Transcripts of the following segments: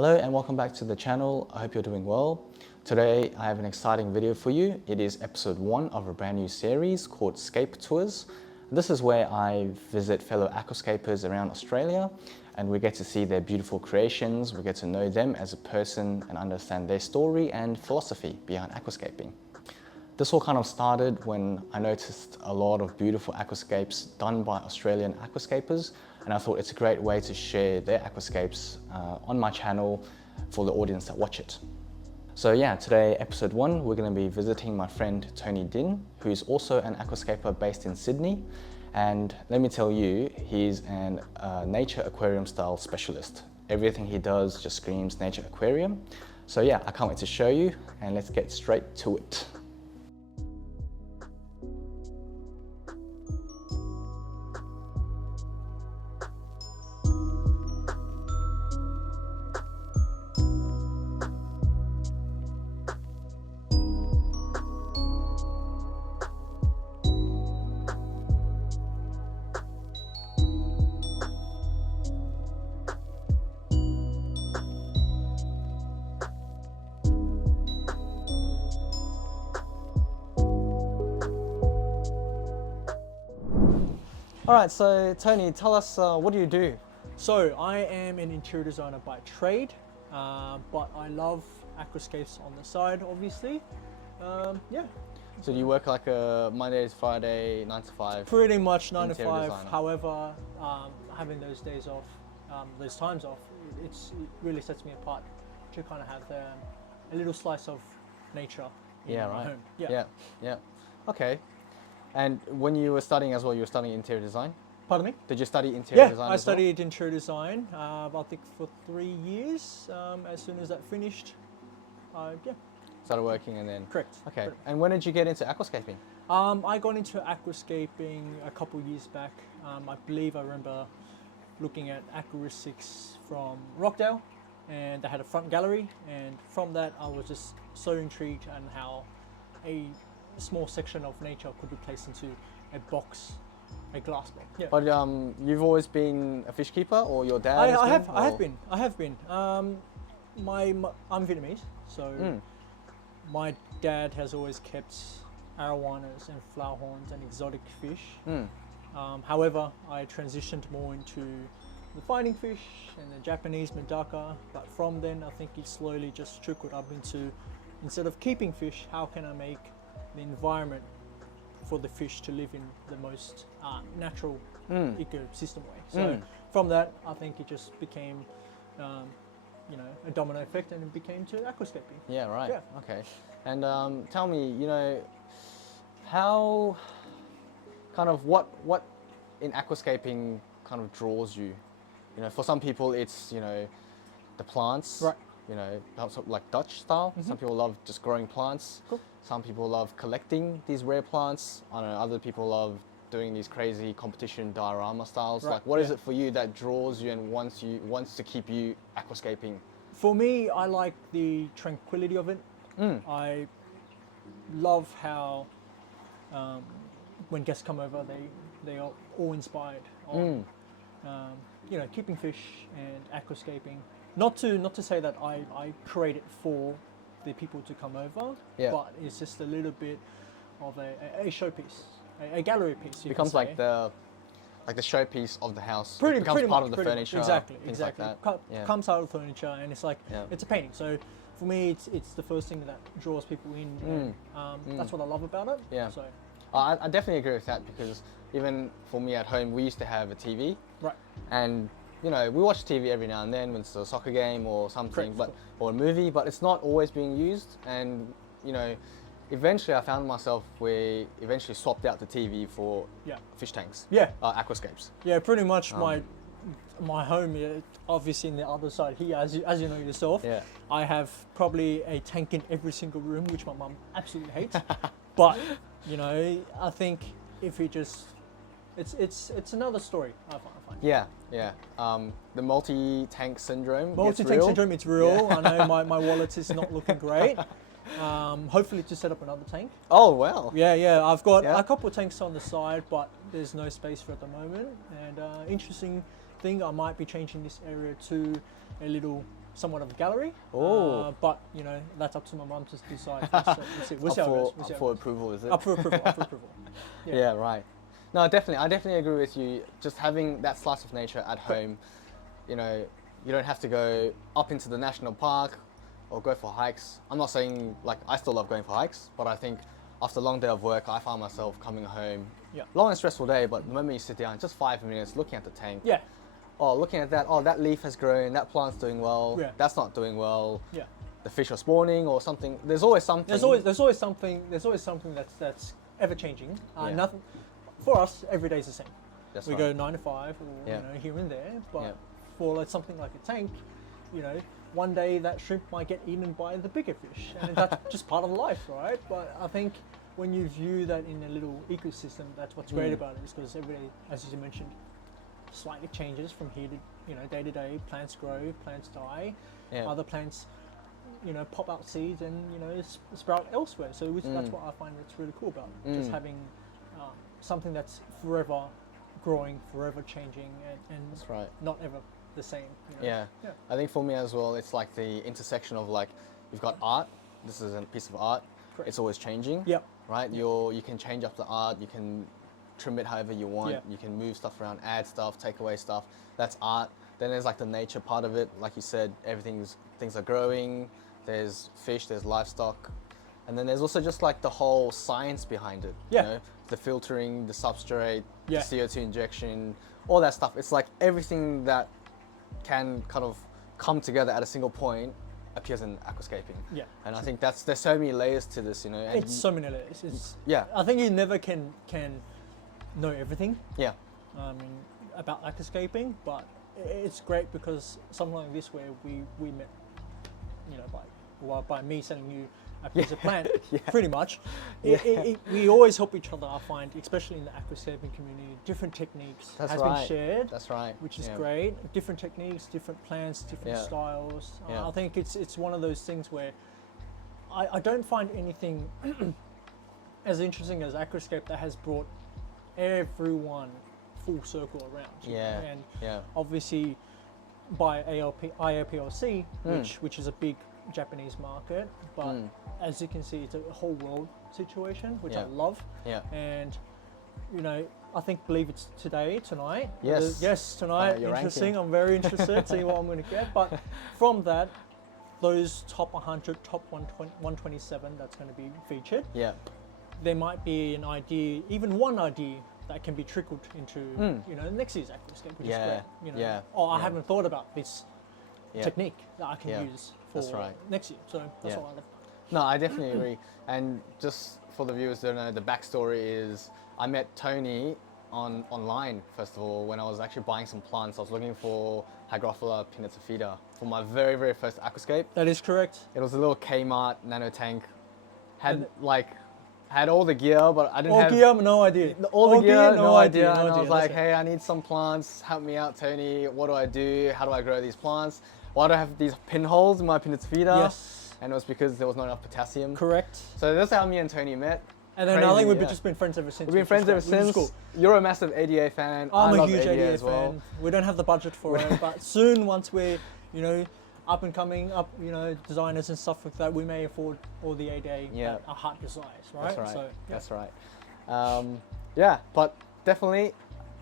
Hello and welcome back to the channel. I hope you're doing well. Today I have an exciting video for you. It is episode 1 of a brand new series called Scape Tours. This is where I visit fellow aquascapers around Australia and we get to see their beautiful creations, we get to know them as a person and understand their story and philosophy behind aquascaping. This all kind of started when I noticed a lot of beautiful aquascapes done by Australian aquascapers, and I thought it's a great way to share their aquascapes on my channel for the audience that watch it. So yeah, today, episode 1, we're going to be visiting my friend Tony Dinh, who is also an aquascaper based in Sydney. And let me tell you, he's an nature aquarium style specialist. Everything he does just screams nature aquarium. So yeah, I can't wait to show you, and let's get straight to it. All right, so Tony, tell us, what do you do? So I am an interior designer by trade, but I love aquascapes on the side, obviously. Yeah. So do you work like a Monday to Friday, 9 to 5? Pretty much 9 to 5. designer. However, having those days off, those times off, it really sets me apart to kind of have a little slice of nature in my home. Yeah. Okay. And when you were studying as well, you were studying interior design? Pardon me? Did you study interior design? Yeah, I studied interior design, I think for 3 years. As soon as that finished, Started working and then? Correct. Okay. Correct. And when did you get into aquascaping? I got into aquascaping a couple years back. I believe I remember looking at aquaristics from Rockdale, and they had a front gallery, and from that I was just so intrigued on how a small section of nature could be placed into a box, a glass box. Yeah. But you've always been a fish keeper, or your dad? I have been. I'm Vietnamese, so my dad has always kept arowanas and flower horns and exotic fish. However, I transitioned more into the fighting fish and the Japanese Medaka, but from then I think it slowly just trickled up into, instead of keeping fish, how can I make the environment for the fish to live in the most natural ecosystem way. So from that, I think it just became, a domino effect, and it became to aquascaping. Yeah, right. Yeah. Okay. And tell me, how, kind of what in aquascaping kind of draws you? For some people it's, the plants. Right. Like Dutch style. Some people love just growing plants. Cool. Some people love collecting these rare plants. I don't know, other people love doing these crazy competition diorama styles. Right. Like, what is it for you that draws you and wants to keep you aquascaping? For me, I like the tranquility of it. I love how when guests come over, they are all inspired on keeping fish and aquascaping. Not to say that I create it for the people to come over, but it's just a little bit of a showpiece, a gallery piece. It becomes like the showpiece of the house. Pretty It becomes part much, of the furniture. Exactly. Like that. Comes out of the furniture, and it's like it's a painting. So for me, it's the first thing that draws people in. And, that's what I love about it. Yeah. So I definitely agree with that, because even for me at home, we used to have a TV. Right. And we watch TV every now and then when it's a soccer game or something, Correct. or a movie, but it's not always being used. And eventually I found myself we eventually swapped out the TV for fish tanks. Yeah. Aquascapes. Yeah, pretty much my home, obviously in the other side here, as you know yourself. Yeah. I have probably a tank in every single room, which my mum absolutely hates. But I think if we just, it's another story. I find. Yeah. The multi-tank syndrome. Multi-tank syndrome, it's real. Yeah. I know my wallet is not looking great. Hopefully to set up another tank. Oh, well. Yeah. I've got a couple of tanks on the side, but there's no space for it at the moment. And interesting thing, I might be changing this area to a little somewhat of a gallery. Oh. But you know, that's up to my mum to decide. We'll see how it goes. We'll see how it For goes. approval, is it? Up for approval. Up for approval. Yeah, right. No, definitely. I definitely agree with you. Just having that slice of nature at home, you know, you don't have to go up into the national park or go for hikes. I'm not saying, like, I still love going for hikes, but I think after a long day of work, I find myself coming home, Yeah. long and stressful day, but the moment you sit down, just 5 minutes, looking at the tank, Yeah. oh, looking at that, oh, that leaf has grown, that plant's doing well, Yeah. that's not doing well, Yeah. the fish are spawning or something. There's always something. There's always something that's ever changing. Yeah. Nothing for us. Every day's the same. That's We right. go 9 to 5, or Yeah. you know, here and there. But Yeah. for like something like a tank, you know, one day that shrimp might get eaten by the bigger fish, and that's just part of life, right? But I think when you view that in a little ecosystem, that's what's great about it, is because every day, as you mentioned, slightly changes from here to, you know, day to day. Plants grow, plants die, Yeah. other plants, you know, pop out seeds and, you know, sprout elsewhere. So that's what I find that's really cool about it. Just having something that's forever growing, forever changing, and That's right. not ever the same. You know? Yeah. Yeah. I think for me as well, it's like the intersection of, like, you've got art. This is a piece of art. Correct. It's always changing. Yep. Right. You can change up the art. You can trim it however you want. Yeah. You can move stuff around, add stuff, take away stuff. That's art. Then there's like the nature part of it. Like you said, things are growing. There's fish. There's livestock. And then there's also just like the whole science behind it. Yeah. You know, the filtering, the substrate, Yeah. the CO2 injection, all that stuff. It's like everything that can kind of come together at a single point appears in aquascaping. Yeah. And I think there's so many layers to this, you know. And It's so many layers. yeah. I think you never can know everything Yeah. About aquascaping, but it's great because something like this where we met, you know, by me sending you a piece of plant, Yeah. pretty much. Yeah. We always help each other. I find, especially in the aquascaping community, different techniques That's has right. been shared. That's right. Which is Yeah. great. Different techniques, different plants, different Yeah. styles. Yeah. I think it's one of those things where I don't find anything as interesting as aquascape that has brought everyone full circle around. you know? Yeah. And Yeah. obviously by IAPLC, which is a big Japanese market, but as you can see, it's a whole world situation, which I Yeah. love. Yeah. And you know, I believe it's tonight. Yes. Yes, tonight. Your Interesting. ranking. I'm very interested. See what I'm going to get. But from that, those top 100, top 127 that's going to be featured, Yeah. there might be an idea, even one idea that can be trickled into, you know, next year's aquascape, which Yeah, is great. You know, yeah, oh, I yeah. haven't thought about this Yeah. technique that I can Yeah, use for that's right. next year. So that's Yeah. what I love. No, I definitely agree. And just for the viewers who don't know, the backstory is I met Tony online, first of all, when I was actually buying some plants. I was looking for Hygrophila pinnatifida for my very, very first aquascape. That is correct. It was a little Kmart nano tank. Had all the gear, but I didn't have Gear, no idea. all the gear, no idea. And I was That's like, it. hey, I need some plants. Help me out, Tony. What do I do? How do I grow these plants? Why do I have these pinholes in my pinnatifida? Yes. And it was because there was not enough potassium. Correct. So that's how me and Tony met. And then I Crazy, think we've yeah. just been friends ever since. We've been which friends is ever great, which is since. cool. You're a massive ADA fan. I'm I a love huge ADA as well. fan. We don't have the budget for it, but soon, once we're, you know, up and coming, you know, designers and stuff like that, we may afford all the ADA Yeah. that our heart desires, right? That's right. So, yeah. That's right. Yeah, but definitely,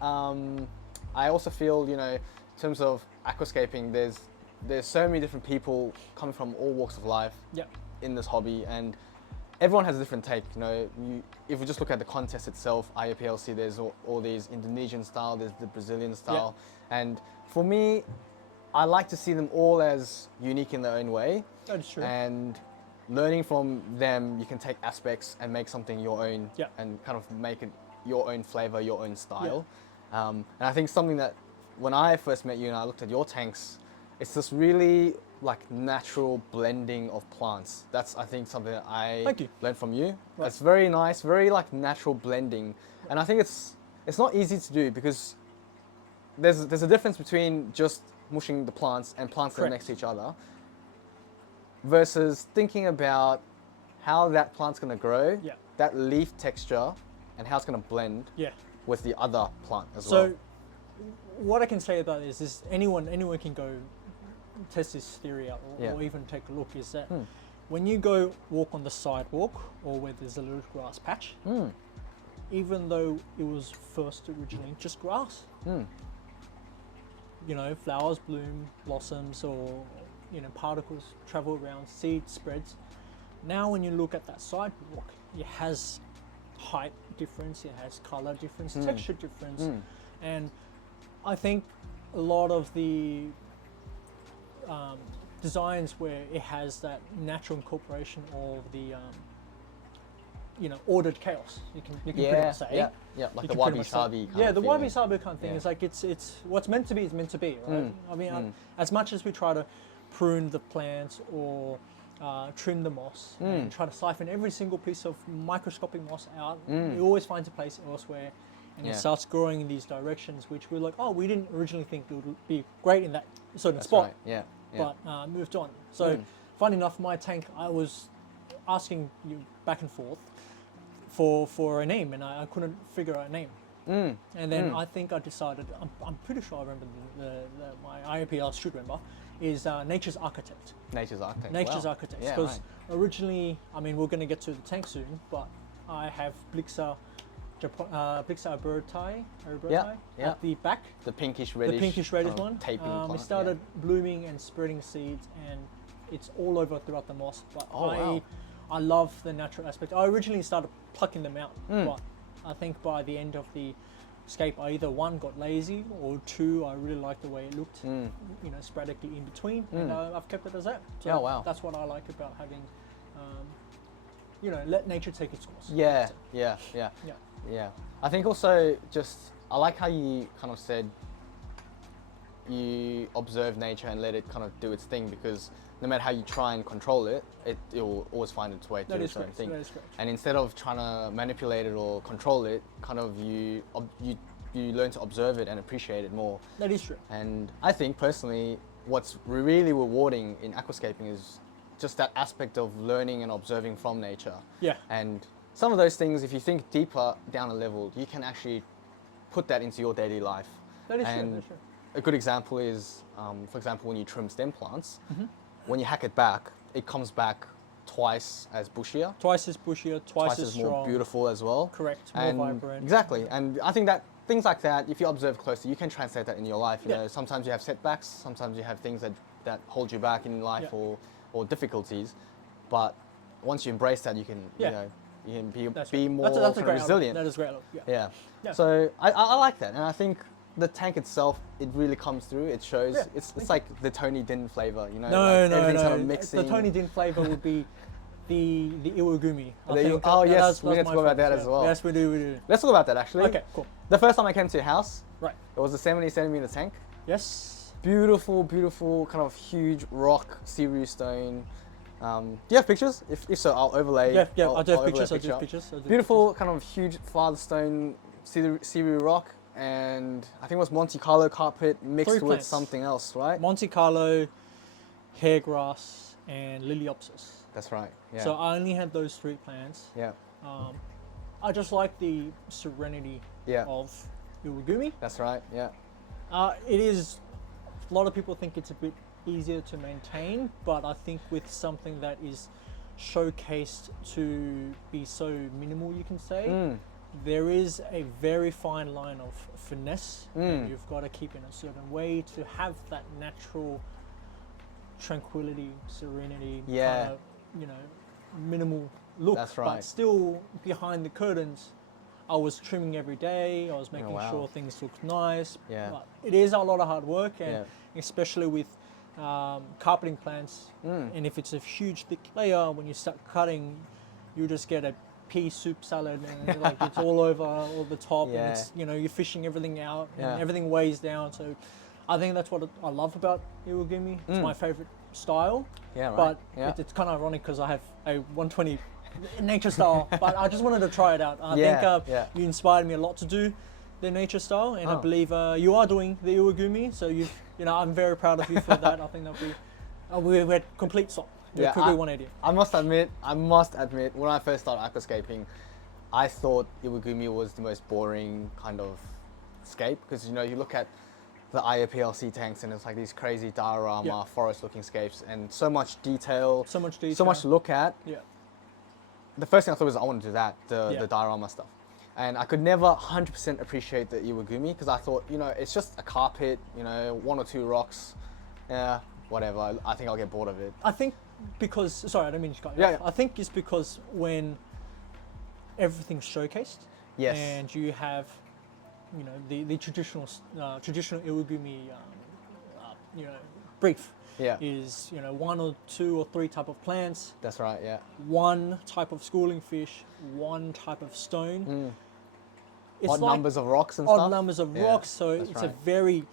I also feel, you know, in terms of aquascaping, there's so many different people coming from all walks of life Yeah. in this hobby, and everyone has a different take. You know, if we just look at the contest itself, IAPLC, there's all these Indonesian style, there's the Brazilian style, and for me, I like to see them all as unique in their own way. That is true. And learning from them, you can take aspects and make something your own, Yeah. and kind of make it your own flavor, your own style. And I think something that when I first met you and I looked at your tanks, it's this really like natural blending of plants. That's, I think, something that I Thank you. learned from you. Right. It's very nice, very like natural blending. And I think it's not easy to do because there's a difference between just mushing the plants and plants that are Correct. next to each other versus thinking about how that plant's going to grow, Yeah. that leaf texture, and how it's going to blend Yeah. with the other plant as So, well. what I can say about this is anyone can go test this theory out, Yeah. or even take a look, is that when you go walk on the sidewalk or where there's a little grass patch, even though it was first originally just grass, you know, flowers bloom, blossoms, or you know, particles travel around, seed spreads. Now, when you look at that sidewalk, it has height difference, it has color difference, texture difference, and I think a lot of the designs where it has that natural incorporation of the you know, ordered chaos. You can pretty much say. Yeah, like You the can pretty wabi much say. sabi. Yeah, the wabi wabi sabi kind of thing. Yeah. It's like it's what's meant to be is meant to be, right? I mean, as much as we try to prune the plants or trim the moss and try to siphon every single piece of microscopic moss out, it always finds a place elsewhere, and it starts growing in these directions, which we're like, oh, we didn't originally think it would be great in that certain That's spot, right. Yeah. but moved on. So, funny enough, my tank, I was asking you back and forth for a name, and I couldn't figure out a name. And then I think I decided, I'm pretty sure I remember my IOP, I should remember, is Nature's Architect. Nature's Architect. Nature's Wow. Architect. Yeah, Because originally, I mean, we're going to get to the tank soon, but I have Blixa arbortii yeah. at the back. The pinkish reddish. The pinkish reddish kind of one. Taping It plant, started blooming and spreading seeds, and it's all over throughout the moss. But wow. I love the natural aspect. I originally started plucking them out, but I think by the end of the Scape, I either one got lazy, or two, I really liked the way it looked, you know, sporadically in between, and I've kept it as that. So Oh, wow. that's what I like about having, you know, let nature take its course. Yeah, That's it. yeah, yeah, Yeah. yeah. I think also just I like how you kind of said you observe nature and let it kind of do its thing, because no matter how you try and control it, it will always find its way to That its is own correct. thing. That is correct. And instead of trying to manipulate it or control it, kind of you learn to observe it and appreciate it more. That is true. And I think personally, what's really rewarding in aquascaping is just that aspect of learning and observing from nature. Yeah. And some of those things, if you think deeper down a level, you can actually put that into your daily life. That is true. And That is true. a good example is, for example, when you trim stem plants, when you hack it back, it comes back twice as bushier, Twice as bushier, twice as more strong. beautiful as well. Correct. More And vibrant. Exactly. And I think that things like that, if you observe closely, you can translate that in your life. You Yeah. know, sometimes you have setbacks, sometimes you have things that hold you back in life, Yeah. or difficulties. But once you embrace that, you can Yeah. you know, you can That's be right. more That's a kind of great resilient. Outlook. That is a great. Outlook. Yeah. Yeah. Yeah. So I like that, and I think the tank itself, it really comes through. It shows. Yeah, It's like the Tony Dinh flavor, you know. No, like no, everything's no. kind of mixing. The Tony Dinh flavor would be the iwagumi. I The- think oh, yes, that's we need to my talk about that favourite, as yeah. well. Yes, we do. We do. Let's talk about that actually. Okay, cool. The first time I came to your house, Right. it was a 70 centimeter tank. Yes. Beautiful, beautiful, kind of huge rock, Siru stone. Do you have pictures? If so, I'll overlay. Yeah, yeah. I'll I do have overlay a pictures. I do picture. have pictures. I do have Beautiful, kind of huge Fatherstone Siru rock, and I think it was Monte Carlo carpet mixed Three with plants. something else, right? pictures. Monte Carlo, hairgrass, and Liliopsis. That's right. Yeah. So I only had those three plants. yeah. I just like the serenity Yeah. of iwagumi. That's right. Yeah. It is. A lot of people think it's a bit easier to maintain, but I think with something that is showcased to be so minimal, you can say, there is a very fine line of finesse, and you've got to keep in a certain way to have that natural tranquility, serenity, Yeah. kind of, you know, minimal look. That's right. But still, behind the curtains, I was trimming every day. I was making wow. sure things looked nice. Yeah. But it is a lot of hard work, and Yeah. especially with carpeting plants. And if it's a huge thick layer, when you start cutting, you just get a pea soup salad, and like it's all over all the top, Yeah. and it's, you know, you're fishing everything out, Yeah. and everything weighs down. So I think that's what I love about iwagumi. It's my favorite style. Yeah. Right. But yeah. it's kind of ironic because I have a 120 nature style, but I just wanted to try it out. I Yeah, think yeah. you inspired me a lot to do the nature style, and I Oh. believe you are doing the iwagumi. So you know, I'm very proud of you for that. I think that'll be we had complete stop. Yeah, It could be 180. I must admit, when I first started aquascaping, I thought iwagumi was the most boring kind of scape, because you know, you look at the IOPLC tanks, and it's like these crazy diorama, Yeah. forest-looking scapes, and so much detail, So much detail. so much to look at. Yeah. The first thing I thought was I want to do that, Yeah. the diorama stuff. And I could never 100% appreciate the Iwagumi because I thought, you know, it's just a carpet, you know, 1 or 2 rocks. Yeah, whatever. I think I'll get bored of it. I think because, sorry, I don't mean to cut you Yeah, off. yeah. I think it's because when everything's showcased, Yes. and you have, you know, the traditional Iwagumi, you know, brief Yeah. is, you know, 1 or 2 or 3 type of plants, That's right, yeah. 1 type of schooling fish, 1 type of stone. It's Odd like numbers of rocks and odd stuff. numbers of Yeah, rocks, so that's it's right. a very,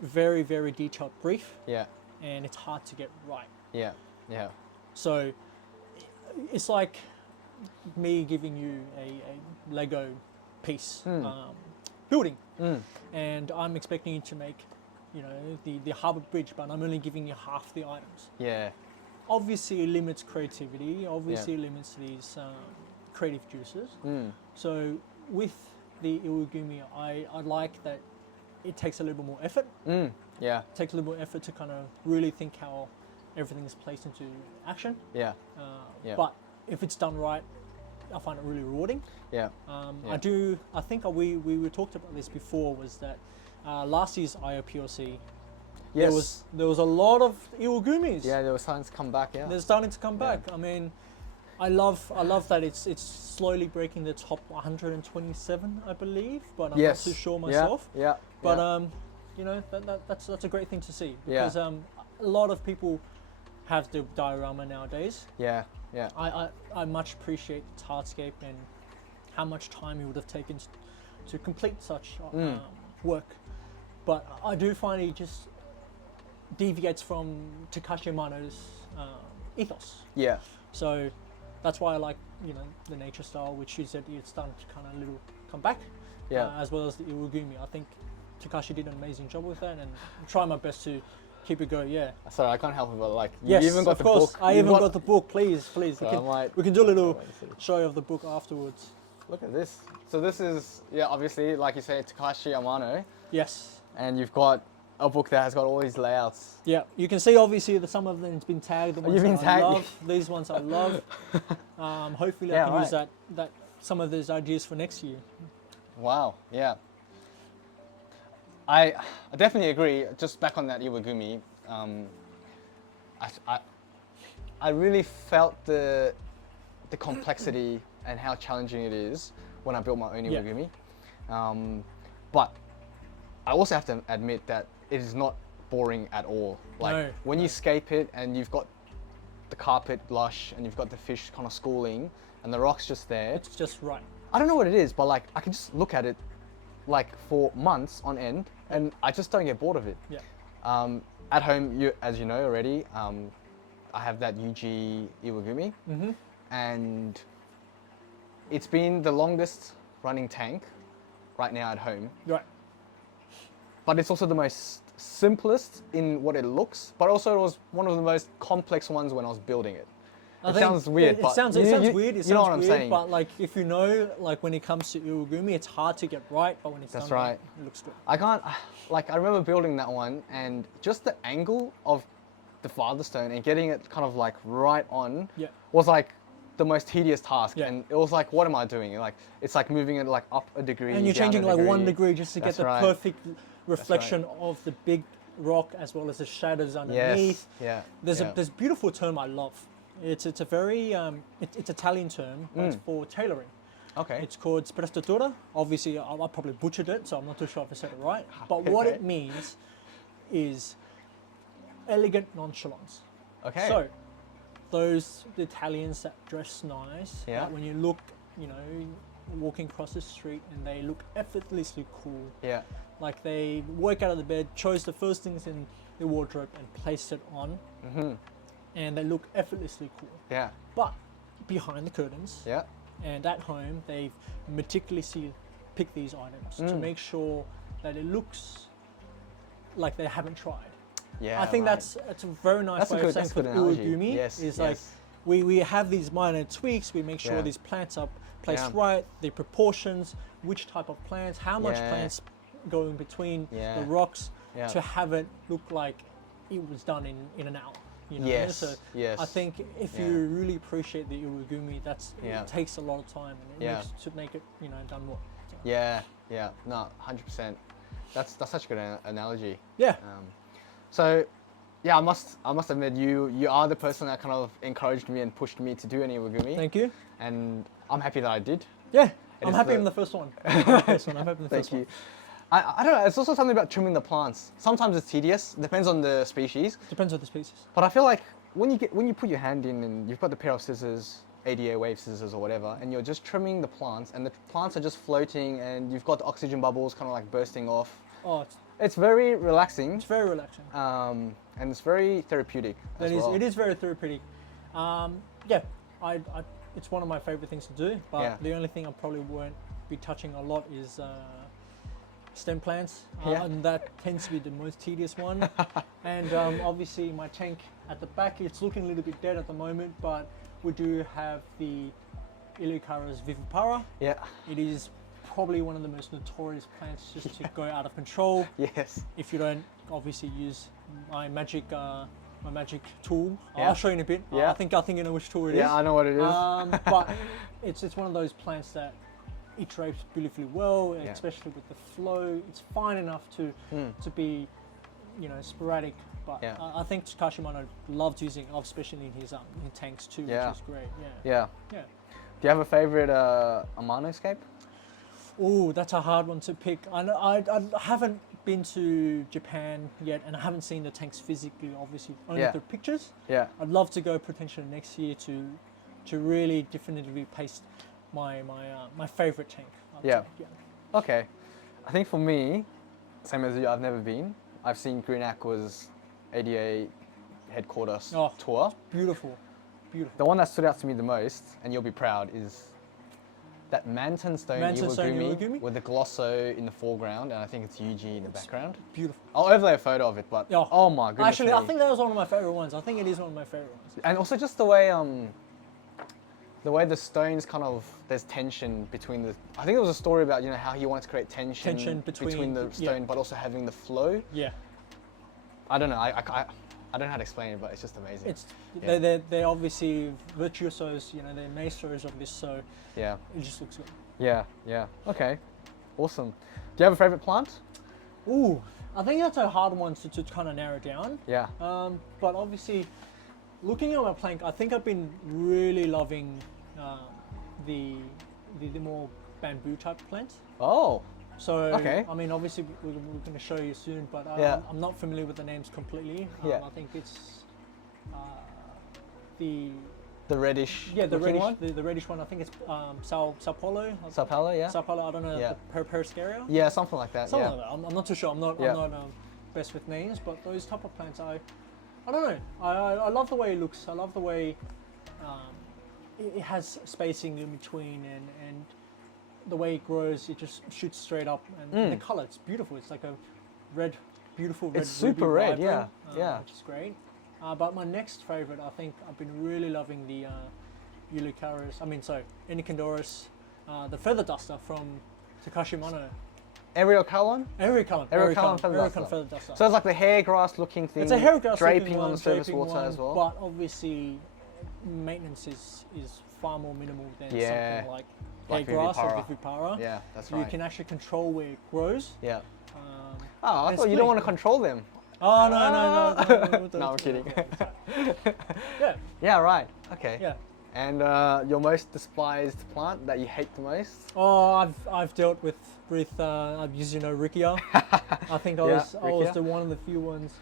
very, very detailed brief, Yeah, and it's hard to get right. yeah, yeah. So it's like me giving you a Lego piece building, and I'm expecting you to make, you know, the harbour bridge, but I'm only giving you half the items. Yeah, Obviously, it limits creativity. Obviously, it limits these creative juices. So with the Iwagumi, I like that it takes a little bit more effort. yeah, Takes a little more effort to kind of really think how everything is placed into action. yeah, Yeah. But if it's done right, I find it really rewarding. yeah. Yeah. I think we talked about this before, was that last year's IOPLC, Yes. there was a lot of Iwagumis. Yeah, there was starting to come back, yeah. They're starting to come back. I mean, I love that it's slowly breaking the top 127, I believe, but I'm Yes. not too sure Yeah, myself. Yeah. But yeah. you know, that's a great thing to see, Yeah. because a lot of people have the diorama nowadays. Yeah, yeah. I much appreciate Hardscape and how much time you would have taken to complete such work, but I do find it just deviates from Takashi Amano's ethos. Yeah. So that's why I like, you know, the nature style, which you said it's starting to kind of little come back, Yeah. as well as the Iwagumi. I think Takashi did an amazing job with that, and I'm trying my best to keep it going. Yeah. Sorry, I can't help it, but like, you Yes, even got of the course. book. I You've even got the book. Please. So I might- We can do a little Let's see. show of the book afterwards. Look at this. So this is, yeah, obviously, like you say, Takashi Amano, Yes. and you've got a book that has got all these layouts. Yeah, you can see obviously that some of them has been tagged. The ones you've been that I tagged. love. These ones I love. Hopefully I Yeah, can use right. that some of those ideas for next year. Wow, yeah. I definitely agree. Just back on that Iwagumi, I really felt the complexity and how challenging it is when I built my own Yeah. Iwagumi. But I also have to admit that it is not boring at all. Like No, when you scape it and you've got the carpet lush and you've got the fish kind of schooling and the rocks just there. It's just right. I don't know what it is, but like I can just look at it like for months on end and I just don't get bored of it. Yeah. At home, as you know already, I have that UG Iwagumi, and it's been the longest running tank right now at home. Right. But it's also the most simplest in what it looks, but also it was one of the most complex ones when I was building it. I It think sounds weird, It but sounds you weird. It you know sounds what I'm weird, saying. but like if you know, like when it comes to Iwagumi, it's hard to get right, but when it's That's done right. it looks good. I can't, like, I remember building that one and just the angle of the father stone and getting it kind of like right on Yeah. was like the most tedious task. Yeah. And it was like, what am I doing? Like, it's like moving it like up a degree. And you're down changing a like 1 degree just to That's get the right. perfect reflection of the big rock as well as the shadows underneath. Yes. Yeah. There's yeah. a beautiful term I love. It's a very it's Italian term, but it's for tailoring. Okay. It's called sprestatura. Obviously, I probably butchered it, so I'm not too sure if I said it right. But what Okay. it means is elegant nonchalance. Okay. So, those Italians that dress nice, Yeah. like when you look, you know, walking across the street and they look effortlessly cool. Yeah. Like they woke out of the bed, chose the first things in the wardrobe and placed it on, and they look effortlessly cool. Yeah. But behind the curtains, Yeah. and at home, they've meticulously picked these items to make sure that it looks like they haven't tried. Yeah. I think right. that's a very nice That's a way good- of saying that's a for good analogy. Iwagumi. Yes, Is yes. like we have these minor tweaks. We make sure Yeah. these plants are placed Yeah. right, the proportions, which type of plants, how much Yeah. plants go in between Yeah. the rocks. Yeah. to have it look like it was done in an hour. You know? Yes, So yes. I think if Yeah. you really appreciate the iwagumi, Yeah. it takes a lot of time and it Yeah. makes, to make it, you know, done well. So, Yeah, yeah, no, 100%. That's such a good analogy. yeah. So, yeah, I must admit you are the person that kind of encouraged me and pushed me to do an iwagumi. Thank you. And I'm happy that I did. Yeah. It I'm is happy the- in the first one. I'm happy in the first one. I'm happy in the Thank first you. one. I don't know. It's also something about trimming the plants. Sometimes it's tedious. Depends on the species. Depends on the species. But I feel like when you put your hand in and you've got the pair of scissors, ADA wave scissors or whatever, and you're just trimming the plants, and the plants are just floating, and you've got the oxygen bubbles kind of like bursting off. Oh, It's very relaxing, it's very relaxing. and it's very therapeutic as well. It is very therapeutic. Yeah, it's one of my favorite things to do. But Yeah. the only thing I probably won't be touching a lot is stem plants, Yeah. and that tends to be the most tedious one. And obviously, my tank at the back, it's looking a little bit dead at the moment, but we do have the Ilucara's vivipara. Yeah. It is probably one of the most notorious plants just to go out of control. Yes. If you don't obviously use my magic tool. Yeah. I'll show you in a bit. Yeah. I think you know which tool it is. Yeah, I know what it is. But it's one of those plants that iterates beautifully well, Yeah. especially with the flow. It's fine enough to be, you know, sporadic. But Yeah. I think Takashi Mano loved using it, especially in his tanks too, Yeah. which is great. Yeah. Yeah. Yeah. Do you have a favorite Amano scape? Oh, that's a hard one to pick. I haven't been to Japan yet, and I haven't seen the tanks physically, obviously, only Yeah. through pictures. Yeah. I'd love to go potentially next year to really definitively paste my favorite tank. I would Yeah. say, yeah. Okay. I think for me, same as you, I've never been. I've seen Green Aqua's ADA headquarters Oh. tour. Beautiful, beautiful. The one that stood out to me the most, and you'll be proud, is that Manton Stone Manton Stone Iwagumi Iwagumi? with the glosso in the foreground, and I think it's Yuji in the background. Beautiful. I'll overlay a photo of it, but Yeah. oh my goodness Actually, I me. think that was one of my favorite ones. I think it is one of my favorite ones. And also just the way the stones kind of, there's tension between the, I think there was a story about, you know, how he wanted to create tension between the stone, but also having the flow. Yeah. I don't know, I don't know how to explain it, but it's just amazing. It's Yeah. they're obviously virtuosos, you know, they're maestros of this, so Yeah, it just looks good. yeah, yeah. Okay, awesome. Do you have a favorite plant? Ooh, I think that's a hard one to kind of narrow down. Yeah. But obviously, looking at my plank, I think I've been really loving the more bamboo type plants. Oh, So, Okay. I mean, obviously we're going to show you soon, but Yeah. I'm not familiar with the names completely. Yeah. I think it's the the reddish the looking reddish one? the reddish one. I think it's Sao Paulo. Sao Paulo, yeah? Sao Paulo. I don't know. Yeah. The Periscaria. Yeah, something like that, Something yeah. like that. I'm not too sure. I'm not Yeah. best with names, but those type of plants, I don't know. I love the way it looks. I love the way it has spacing in between, and the way it grows, it just shoots straight up, and the color, it's beautiful. It's like a red, beautiful red. It's super ruby red, vibrant, yeah. which is great. But my next favorite, I think I've been really loving the Enicandoris, the feather duster from Takashi Mano. Aerial Calon? Ericalon feather duster. So it's like the hair grass looking thing, It's a hair grass draping looking on one, the surface draping water one, as well. But obviously, maintenance is far more minimal than Yeah, something like like hair grass or Vivipara. Vivipara. Yeah, that's You right. can actually control where it grows. Yeah. Um, Oh, I and thought you split. don't want to control them. Oh no! No, I'm kidding. Yeah, Yeah, right. Okay. yeah. And your most despised plant that you hate the most? Oh, I've dealt with I've used Riccia. I think I Yeah, was Riccia. the one of the few ones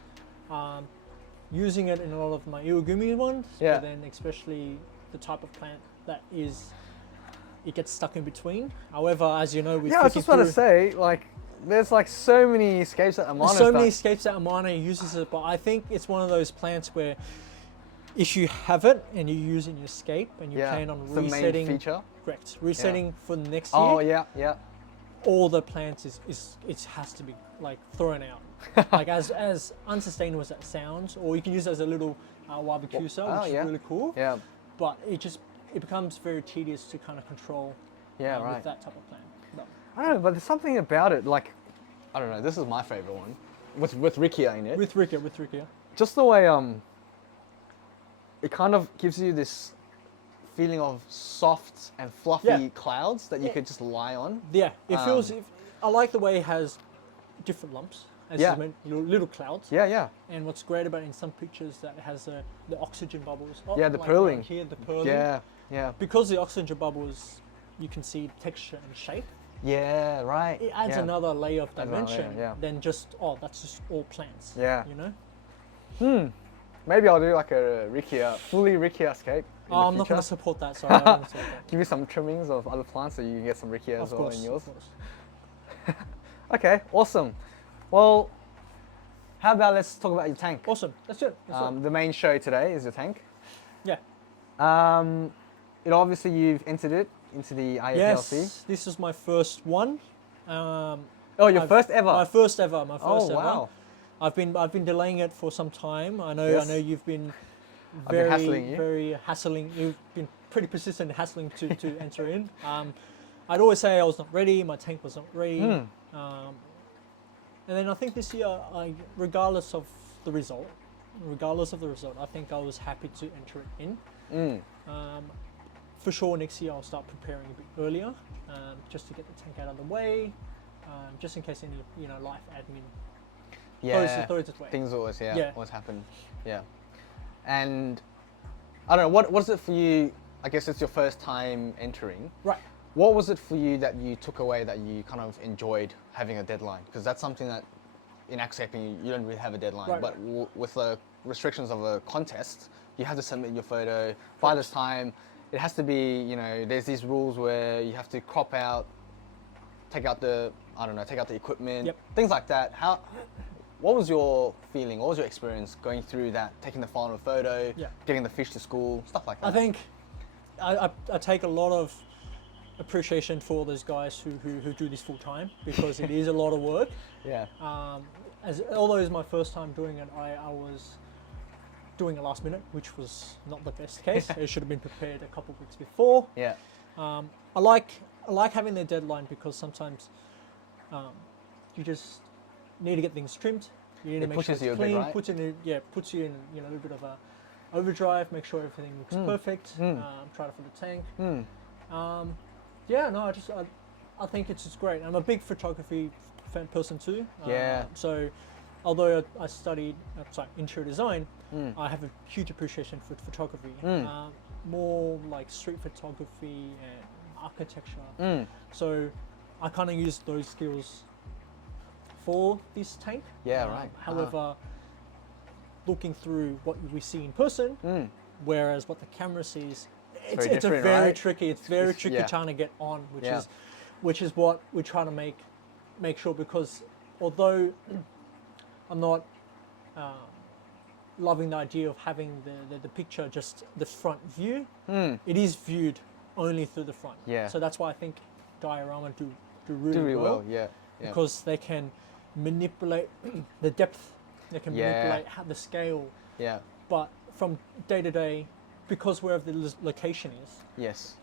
using it in a lot of my Iwagumi ones. Yeah. But then especially the type of plant that is, it gets stuck in between. However, as you know, with Yeah, I was just about to say, like, there's like so many escapes that Amano's so many done. escapes that Amano uses it, but I think it's one of those plants where if you have it and you use it in your escape and you Yeah, plan on it's the main resetting, feature. correct, resetting for the next year, Oh, yeah, yeah. all the plants it has to be like thrown out. Like as unsustainable as that sounds, or you can use it as a little wabi which oh, yeah. is really cool. Yeah, But it becomes very tedious to kind of control yeah, with right. that type of plant. No. I don't know, but there's something about it, like, I don't know, this is my favorite one. with Rikia in it. With Rikia. Just the way it kind of gives you this feeling of soft and fluffy Yeah. clouds that you could just lie on. Yeah, it feels. I like the way it has different lumps, as Yeah. you mentioned, little clouds. Yeah, yeah. And what's great about it in some pictures that it has the oxygen bubbles. Yeah, the like purling. right here, the purling. Yeah, yeah. Because the oxygen bubbles, you can see texture and shape. Yeah, right. It adds yeah. another layer of Adds another layer, dimension yeah. than just that's just all plants. Yeah. You know. Maybe I'll do like a fully Rikia scape. in the I'm not going future. to support that. Sorry, I don't support that. Give you some trimmings of other plants so you can get some Rikia as Of well course, in yours. of course. Okay, awesome. Well, how about let's talk about your tank? Awesome. That's it. The main show today is your tank. Yeah. Obviously you've entered it into the IAPLC. Yes. This is my first one. Oh, your first ever. My first ever. My first ever. Wow. I've been delaying it for some time. I know. Yes. I know you've been I've been hassling you. very hassling. You've been pretty persistent in hassling to enter in. I'd always say I was not ready. My tank was not ready. And then I think this year, regardless of the result, I think I was happy to enter it in. For sure, next year I'll start preparing a bit earlier, just to get the tank out of the way, just in case any life admin. Yeah, throws its way. things always Yeah. always happen. Yeah, and I don't know what was it for you. I guess it's your first time entering. Right. What was it for you that you took away that you kind of enjoyed having a deadline? Because that's something that in aquascaping you don't really have a deadline, Right, but with the restrictions of a contest, you have to submit your photo by this time. It has to be, there's these rules where you have to crop out, take out the equipment, Yep. things like that. What was your feeling? What was your experience going through that, taking the final photo, Yeah. getting the fish to school, stuff like that? I think I take a lot of appreciation for those guys who do this full time, because it is a lot of work. Yeah. Although it's my first time doing it, I was doing it last minute, which was not the best case. It should have been prepared a couple of weeks before. Yeah. I like having the deadline, because sometimes you just need to get things trimmed. You need to make sure pushes it's you a bit, clean. right? Puts you in a little bit of a overdrive. Make sure everything looks perfect. Try it for the tank. I think it's just great. I'm a big photography person too. Yeah. So, although I studied interior design, I have a huge appreciation for photography. More like street photography and architecture. So, I kind of use those skills for this tank. Yeah, right. However, looking through what we see in person, whereas what the camera sees, very it's different, very right? tricky. It's very tricky yeah. trying to get on, Yeah. which is what we try to make sure, because although I'm not loving the idea of having the picture just the front view, it is viewed only through the front. Yeah. So that's why I think diorama do Do really really well, well, yeah. because they can manipulate the depth, they can Yeah. manipulate the scale, Yeah. but from day to day, because wherever the location is, Yes.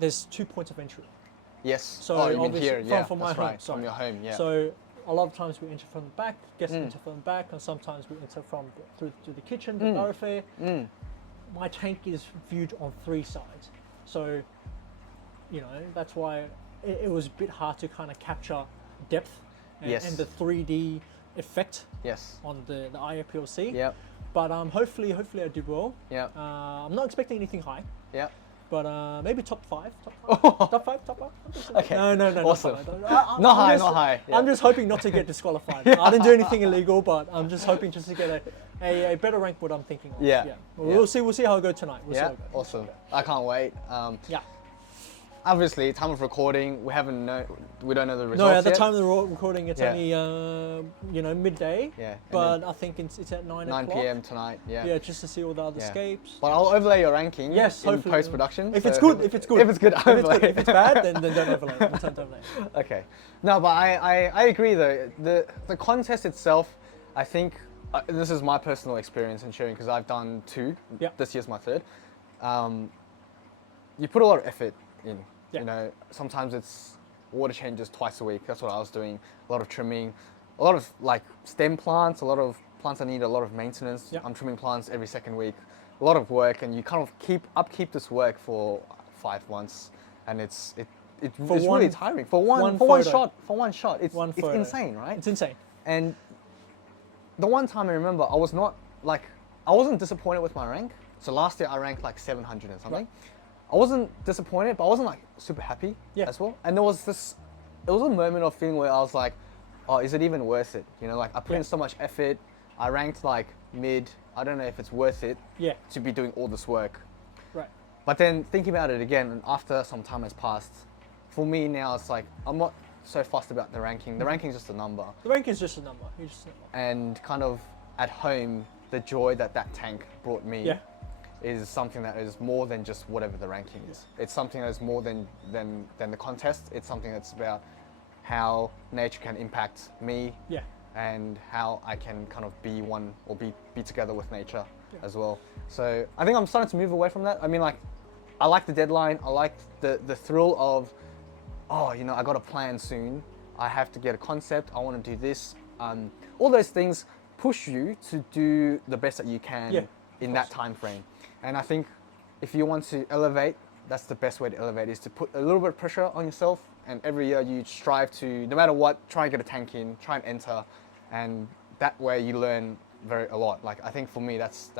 there's 2 points of entry. Yes. So oh, you mean obviously here? Yeah. from my that's home, right. sorry. From your home. Yeah. So a lot of times we enter from the back, guests enter from the back, and sometimes we enter through the kitchen, the thoroughfare. My tank is viewed on 3 sides, so that's why it was a bit hard to kind of capture depth and, Yes. and the 3D effect yes. on the IAPLC. Yep. But hopefully I did well. Yep. I'm not expecting anything high, Yep. but maybe top 5. Oh. Top 5. Okay. No. Awesome. Not Not high. Not high. Yeah. I'm just hoping not to get disqualified. I didn't do anything illegal, but I'm just hoping just to get a better rank what I'm thinking of. Yeah. We'll see how I go tonight. We'll see Yeah. how I go. Awesome. I can't wait. Yeah. Obviously, time of recording, we don't know the results No, at the yet. time of the recording, it's Yeah. only midday. Yeah. and But then I think it's at 9 9 o'clock. p.m. tonight. Yeah. Yeah, just to see all the other Yeah. scapes. But I'll overlay your ranking. Yes, in hopefully. post-production. If so it's good, if it's good. If it's good, If it's good. overlay. If it's bad, then don't overlay. Don't overlay. Okay. No, but I agree though. The contest itself, I think, this is my personal experience in sharing because I've done 2. Yeah. This year's my 3rd. You put a lot of effort in. Yeah. Sometimes it's water changes twice a week. That's what I was doing. A lot of trimming. a lot of like stem plants, a lot of plants that need a lot of maintenance. Yeah. I'm trimming plants every second week, a lot of work, and you kind of upkeep this work for 5 months, and it's really tiring for one shot. It's insane, right? It's insane. And the one time I remember, I wasn't disappointed with my rank. So last year I ranked like 700 and something. I wasn't disappointed, but I wasn't like super happy as well. And it was a moment of feeling where I was like, oh, is it even worth it? You know, like I put in so much effort. I ranked like mid. I don't know if it's worth it to be doing all this work. Right. But then thinking about it again, and after some time has passed, for me now it's like, I'm not so fussed about the ranking. The ranking is just a number. The ranking is just a number. It's just a number. And kind of at home, the joy that tank brought me is something that is more than just whatever the ranking is. It's something that is more than the contest. It's something that's about how nature can impact me and how I can kind of be one or be together with nature as well. So I think I'm starting to move away from that. I mean, like, I like the deadline. I like the thrill of, oh, you know, I got a plan soon. I have to get a concept. I want to do this. All those things push you to do the best that you can in that time frame. And I think if you want to elevate, that's the best way to elevate, is to put a little bit of pressure on yourself. And every year you strive to, no matter what, try and get a tank in, try and enter. And that way you learn a lot. Like, I think for me, that's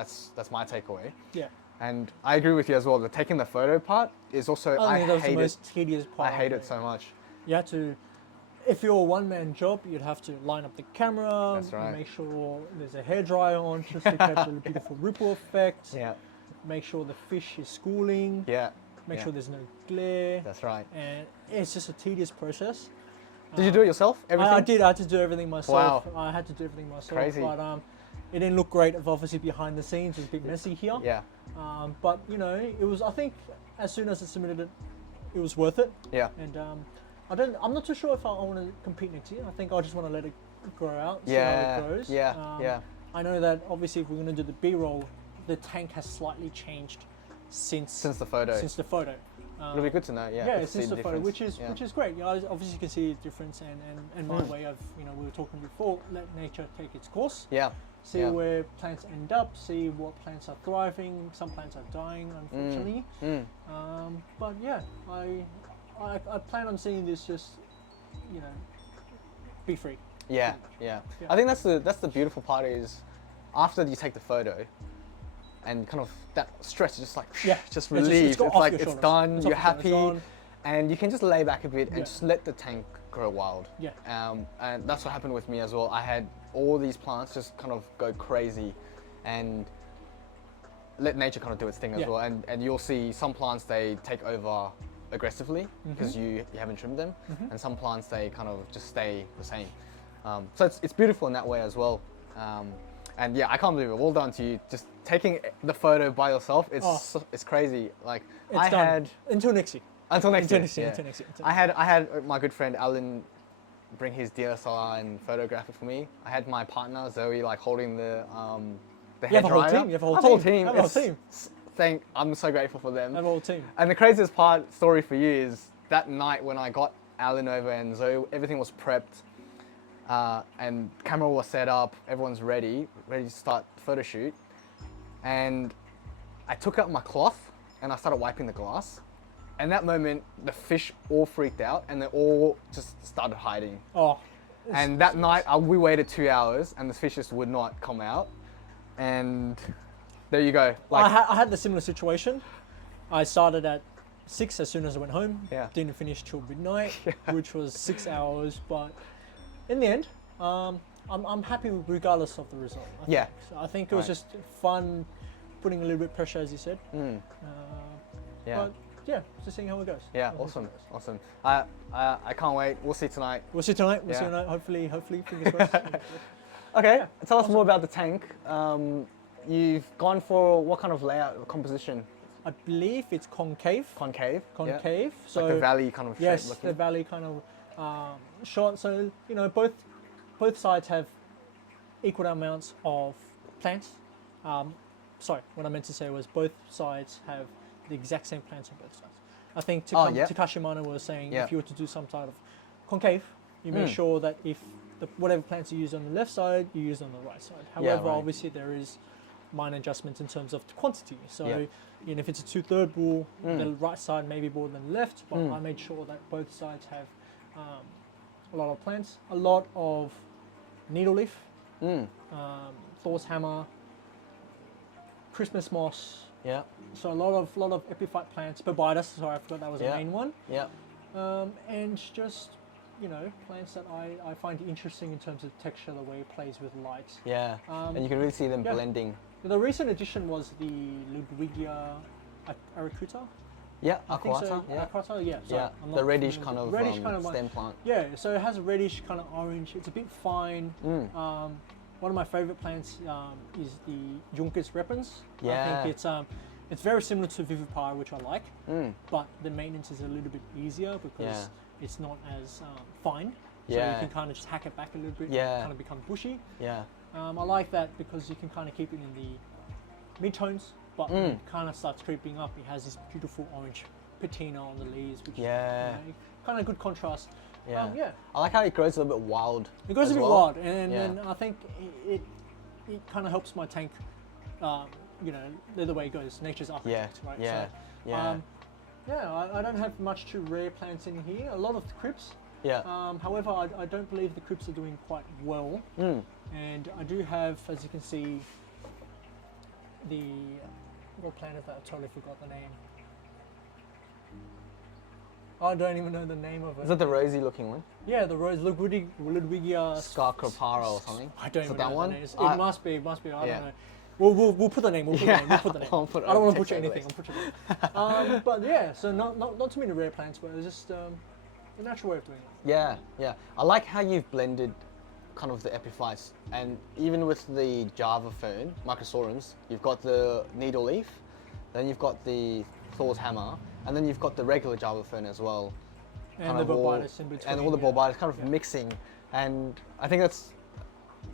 my takeaway. Yeah. And I agree with you as well. The taking the photo part is also, I think that's the most tedious part. I hate it so much. You have to, if you're a one-man job, you'd have to line up the camera, that's right. Make sure there's a hairdryer on just to capture the beautiful ripple effect. Yeah. Make sure the fish is schooling. Yeah. Make sure there's no glare. That's right. And it's just a tedious process. Did you do it yourself? Everything? I did. I had to do everything myself. Wow. I had to do everything myself. Crazy. But it didn't look great. Obviously, behind the scenes, it's a bit messy here. Yeah. But you know, it was. I think as soon as I submitted it, it was worth it. Yeah. And I'm not too sure if I want to compete next year. I think I just want to let it grow out. See how it goes. Yeah. I know that obviously if we're going to do the B-roll, the tank has slightly changed since the photo. It'll be good to know, since the photo, which is great. You know, obviously you can see the difference, and my way of, you know, we were talking before, let nature take its course. Yeah. See where plants end up, see what plants are thriving, some plants are dying, unfortunately. But yeah, I plan on seeing this just, you know, be free. Yeah. I think that's the beautiful part is, after you take the photo, and kind of that stress is just like just relieved. It's like it's done. You're happy, and you can just lay back a bit and just let the tank grow wild. Yeah. And that's what happened with me as well. I had all these plants just kind of go crazy, and let nature kind of do its thing as well. And you'll see some plants, they take over aggressively because you haven't trimmed them, and some plants they kind of just stay the same. So it's beautiful in that way as well. And yeah, I can't believe it. Well done to you. Just taking the photo by yourself, it's crazy. Like, it's done. Until next year. Until next year. I had my good friend Alan bring his DSLR and photograph it for me. I had my partner Zoe like holding the hair dryer. You have a whole team. I'm so grateful for them. I have a whole team. And the craziest story for you is that night when I got Alan over and Zoe, everything was prepped. And camera was set up, everyone's ready to start the photo shoot. And I took out my cloth and I started wiping the glass. And that moment, the fish all freaked out and they all just started hiding. And that night, we waited 2 hours and the fish just would not come out. And there you go. Like, I had the similar situation. I started at 6 as soon as I went home. Didn't finish till midnight, which was 6 hours. But in the end, I'm happy regardless of the result. I think it was just fun, putting a little bit of pressure, as you said. But yeah, just seeing how it goes. Yeah, awesome. I can't wait. We'll see tonight. We'll see tonight. Hopefully, fingers crossed. Okay, tell us more about the tank. You've gone for what kind of layout or composition? I believe it's concave. Concave. So like the valley kind of shape. Yes, the valley kind of shot. So you know, both sides have equal amounts of plants. Sorry, what I meant to say was both sides have the exact same plants on both sides. I think Takashimana was saying if you were to do some sort of concave, you make sure that if whatever plants you use on the left side, you use on the right side. Yeah, However, right. obviously there is minor adjustments in terms of the quantity. So, Yeah. you know, if it's a 2/3 bull, the right side may be more than the left, but I made sure that both sides have a lot of plants, a lot of needle leaf, Thor's hammer, Christmas moss. Yeah. So a lot of epiphyte plants, Bobitus, sorry, I forgot that was the Yeah. main one. Yeah. And just, you know, plants that I find interesting in terms of texture, the way it plays with light. Yeah. And you can really see them yeah. blending. The recent addition was the Ludwigia aracuta. Yeah. I think so. Aquata. Yeah. Aquata, yeah. Sorry, Yeah. I'm The not reddish familiar kind with of, the reddish kind of one. stem plant. Yeah, so it has a reddish kind of orange. It's a bit fine. One of my favorite plants is the Juncus repens. Yeah. I think it's very similar to Vivipara, which I like, but the maintenance is a little bit easier because it's not as fine. So you Yeah. can kind of just hack it back a little bit, Yeah. kind of become bushy. Yeah. I like that because you can kind of keep it in the mid-tones, but when it kind of starts creeping up, it has this beautiful orange patina on the leaves, which Yeah. is kind of good contrast. Yeah. Yeah. I like how it grows a little bit wild. It goes as a bit well. wild, and Yeah. then I think it kind of helps my tank. You know, the way it goes, nature's architect, right? Yeah. So, Yeah. I don't have much too rare plants in here. A lot of the crypts. Yeah. However, I don't believe the crypts are doing quite well. And I do have, as you can see, what plant is that? I totally forgot the name. I don't even know the name of it. Is that the rosy looking one? Yeah, the rose Ludwigia Scarcropara or something? I don't Is even it that know one? the name. It must be. I Yeah. don't know. We'll put the name. We'll put the name. We'll put the name. I'll put it I don't on want to the butcher text anything. I'll butcher it. But yeah, so not too many rare plants, but it's just a natural way of doing it. Yeah, yeah. I like how you've blended kind of the epiphytes, and even with the Java fern, Microsorums, you've got the needle leaf, then you've got the Thor's hammer, and then you've got the regular Java fern as well. And kind the of all- Bobitus in between. And all the yeah. Bobitus kind of Yeah. mixing, and I think that's,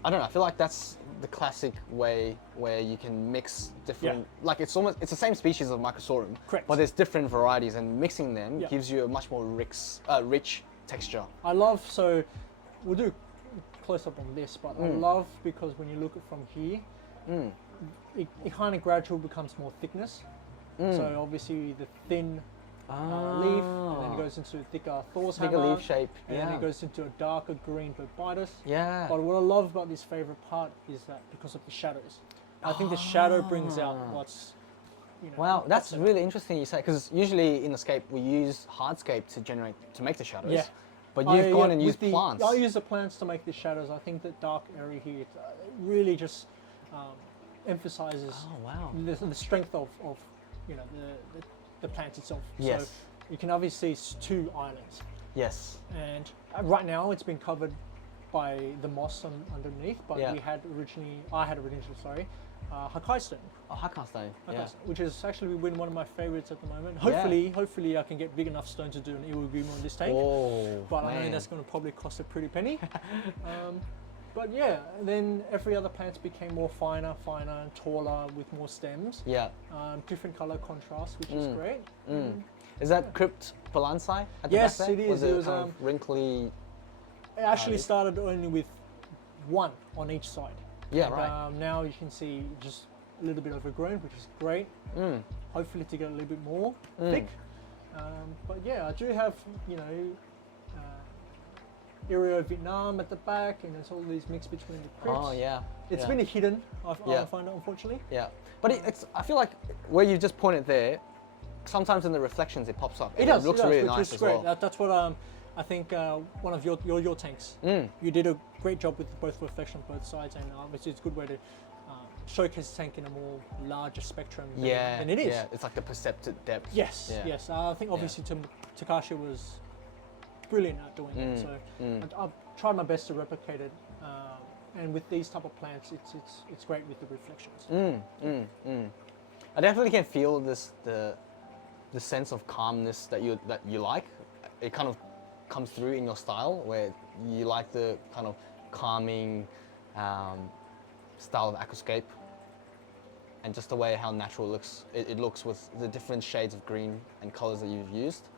I don't know, I feel like that's the classic way where you can mix different, like it's the same species of Microsorum, Correct. but there's different varieties, and mixing them Yeah. gives you a much more rich texture. I love, so we'll do close up on this, but I love because when you look at from here, it kind of gradually becomes more thickness. So obviously the thin leaf, and then it goes into thicker Thor's Bigger hammer, leaf shape, and yeah. then it goes into a darker green Bobitus. Yeah. But what I love about this favorite part is that because of the shadows, I think the shadow brings out what's, you know. Wow, that's what's really interesting you say, because usually in the Scape we use hardscape to make the shadows. Yeah. But you've gone and with used plants. I use the plants to make the shadows. I think the dark area here really just emphasizes Oh wow. the strength of you know the plant itself. Yes. So you can obviously see two islands, Yes. and right now it's been covered by the moss underneath. But Yeah. I had originally Hakai stone. Oh, Hakka stone. Yeah. Which is actually been one of my favorites at the moment. Yeah. Hopefully I can get big enough stone to do an Iwaguma on this tank. Oh, But I know man. that's going to probably cost a pretty penny. But yeah, then every other plants became more finer and taller with more stems. Yeah. Different color contrast, which is great. Is that Crypt Polansai at the Yes, back there? it is. Was It was, kind of wrinkly? It actually started only with one on each side. Yeah, And, right. now you can see just a little bit overgrown, which is great. Hopefully to get a little bit more thick. But yeah, I do have, you know, area of Vietnam at the back, and there's all these mix between the crypts. Oh yeah. It's yeah. been hidden, I Yeah. find it, unfortunately. Yeah, but it's. I feel like where you just pointed there, sometimes in the reflections it pops up. It and does. It looks it does, really which nice is as great. well. That's what I think one of your tanks. You did a great job with both reflection on both sides, and obviously it's a good way to showcase the tank in a more larger spectrum than it is. Yeah, it's like the perceptive depth. Yes, Yeah. yes. I think obviously Takashi was brilliant at doing that. So I've tried my best to replicate it. And with these type of plants, it's great with the reflections. I definitely can feel the sense of calmness that you like. It kind of comes through in your style, where you like the kind of calming style of aquascape, and just the way how natural it looks with the different shades of green and colors that you've used.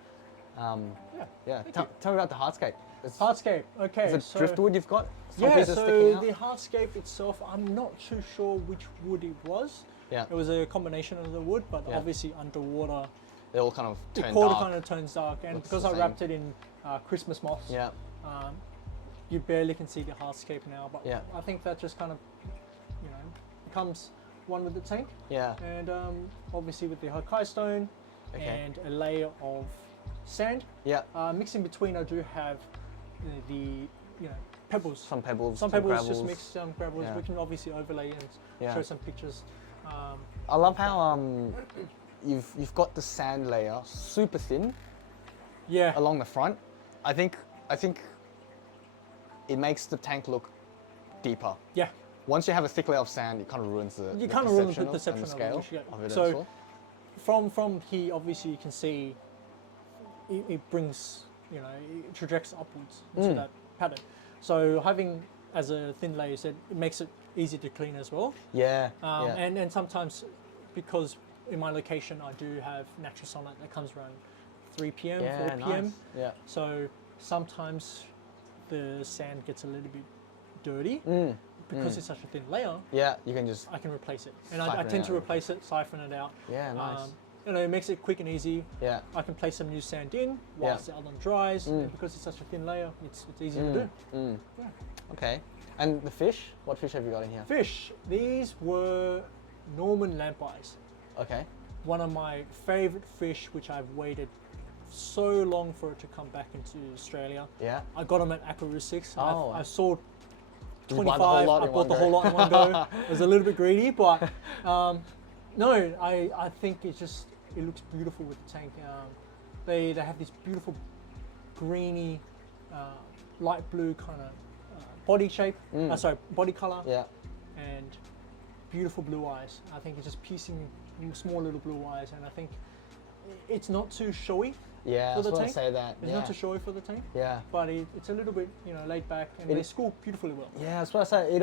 Yeah. Tell me about the hardscape. It's, Hardscape. Okay. is it so, driftwood you've got? Some Yeah. pieces So sticking out? the hardscape itself, I'm not too sure which wood it was. Yeah. It was a combination of the wood, but Yeah. obviously underwater, They all kind of the turn quarter dark. kind of turns dark, and Looks because the I same. wrapped it in Christmas moss, Yeah. you barely can see the hardscape now. But Yeah. I think that just kind of, becomes one with the tank, Yeah. and obviously with the Hokkaido stone Okay. and a layer of sand. Yeah. Mixing between, I do have the pebbles. Some pebbles. Some pebbles gravels. just mix some gravels. Yeah. We can obviously overlay and Yeah. show some pictures. I love how you've got the sand layer super thin Yeah. along the front. I think it makes the tank look deeper. Yeah. Once you have a thick layer of sand, it kind of ruins the You kind of ruin the and perception the scale of it. of it So as well. from here, obviously you can see it brings, it trajects upwards into that pattern. So having as a thin layer, said it makes it easy to clean as well. Yeah. Yeah. And sometimes, because in my location I do have natural sunlight that comes around 3 p.m., 4 p.m. Nice. Yeah. So sometimes the sand gets a little bit dirty because it's such a thin layer. Yeah. You can just. I can replace it, and I Siphon it tend to out. replace it, siphon it out. Yeah. Nice. It makes it quick and easy. Yeah. I can place some new sand in whilst the other one dries, and because it's such a thin layer, it's easy to do. Yeah. Okay. And the fish? What fish have you got in here? Fish. These were Norman lamp eyes. Okay. One of my favourite fish, which I've waited so long for it to come back into Australia. Yeah. I got them at Aquaristics. Oh. I saw Did you buy 25. the whole lot I in bought one the go? whole lot in one go. I was a little bit greedy, but no, I think it looks beautiful with the tank. They have this beautiful greeny, light blue kind of body shape. Body color. Yeah. And beautiful blue eyes. I think it's just piecing small little blue eyes, and I think it's not too showy. Yeah. I For was the going to tank? say that. It's Yeah. not too showy for the tank, Yeah. but it's a little bit laid back, and they school beautifully well. Yeah, that's what I say. It